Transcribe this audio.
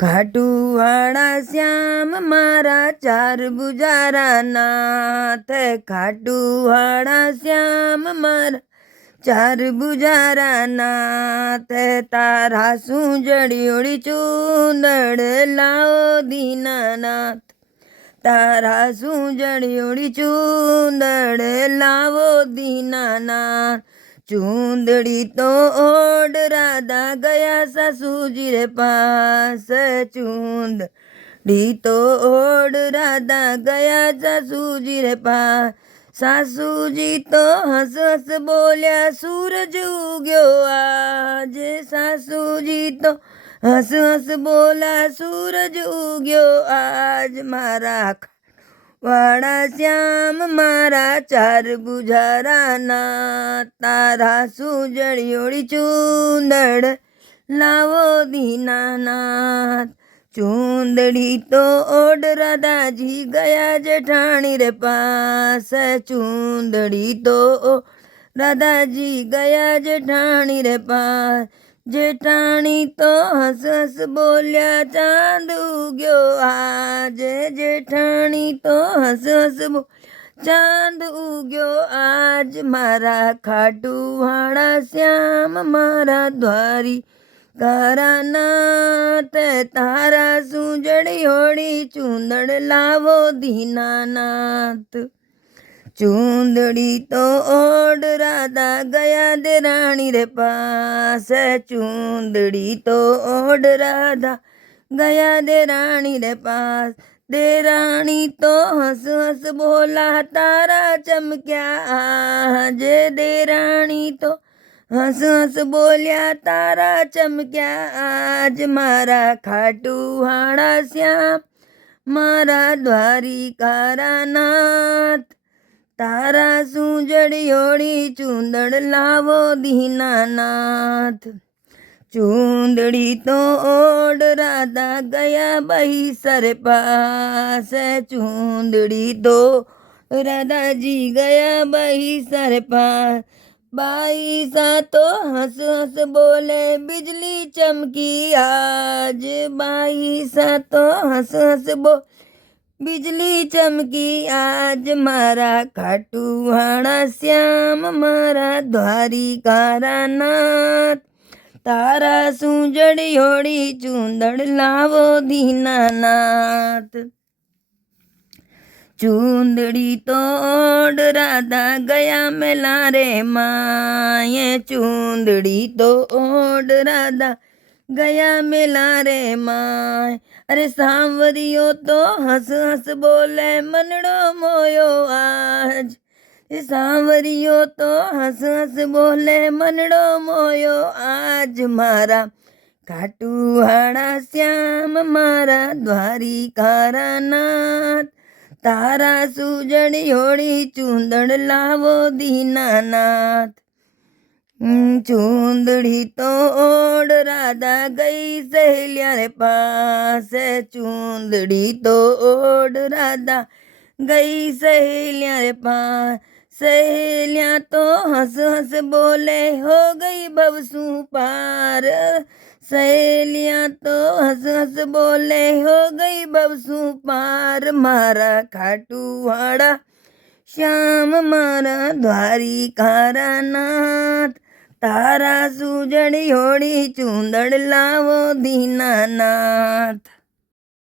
ખાટુવાળા શ્યામ મારા ચાર ભુજારા નાથ, ખાટુવાળા શ્યામ મારા ચાર ભુજારા નાથ, તારા સુંજળીઓળી ચૂંદડ લાવો દીનાનાથ, તારા સુંજળીઓળી ચૂંદડ લાવો દીનાનાથ, ચૂંદડી તો ઓડ રાધા ગયા સાસુજી રે પાસ, ચૂંદડી તો ઓડ રાધા ગયા સાસુજી રે પાસ, સાસુજી તો હસ હસ બોલ્યા સૂરજ ઉગ્યો આજ, સાસુજી તો હસ હસ બોલા સૂરજ ઉગ્યો આજ, મારા વાળા શ્યામ મારા ચાર ભુજારા નાથ, તારા સુંજળીઓળી ચૂંદડ લાવો દીનાનાથ, ચૂંદડી તો ઓડ રાધાજી ગયા જેઠાણી રે પાસ, ચૂંદડી તો રાધાજી ગયા જેઠાણી રે પાસ, જેઠાણી તો હસ હસ બોલ્યા ચાંદ ઉગ્યો આજે, જેઠાણી તો હસ હસ ચાંદ ઉગ્યો આજ, મારા ખાટુવાળા શ્યામ મારા દ્વારિકા નાથ, તારા સુંજળીઓળી ચૂંદડ લાવો દીનાનાથ, ચૂંદડી તો ઓડ રાધા ગયા દેરાણી રે પાસ, ચૂંદડી તો ઓડ રાધા ગયા દેરાણી રે પાસ, દેરાણી તો હસ હસ બોલા તારા ચમક્યા આજે, દેરાણી તો હસ હસ બોલ્યા તારા ચમક્યા આજ, મારા ખાટુવાળા શ્યામ મારા દ્વારિકા નાથ, તારા સુંજળીઓળી ચૂંદડ લાવો દીનાનાથ, ચૂંદડી તો ઓડ રાધા ગયા બહીસર પાસ, ચૂંદડી તો રાધાજી ગયા બહીસર પાસ, બાઈસા તો હસ હસ બોલે बिजली चमकी आज, बाईसा तो हंस हंस बोले बिजली चमकी आज, मारा खाटुवाळा श्याम मारा द्वारिका नाथ, तारा सुंजड़ियोड़ी चूंदड़ लावो दीनानाथ, चूंदड़ी तो ओड राधा गया मेला रे माए, चूंदड़ी तो ओड राधा गया मेला रे माए, अरे सांवरियो तो हंस हंस बोले मनड़ो मोयो आज, सांवरियो तो हंस हंस बोले मनड़ो मोयो आज, मारा खाटुवाळा श्याम मारा द्वारिका नाथ, तारा सुजड़ियोड़ी चूंदड़ लावो दीनानाथ, चूंदड़ी तो ओड राधा गई सहेलिया रे पास, चूंदड़ी तो ओड राधा गई सहेलिया रे पास, सहेलियाँ तो हंस हंस बोले हो गई भवसू पार, सहेलियाँ तो हंस हंस बोले हो गई भवसू पार, मारा खाटुवाड़ा श्याम मारा द्वारिका नाथ, तारा सुजड़ियोड़ी चूंदड़ लावो दीनानाथ।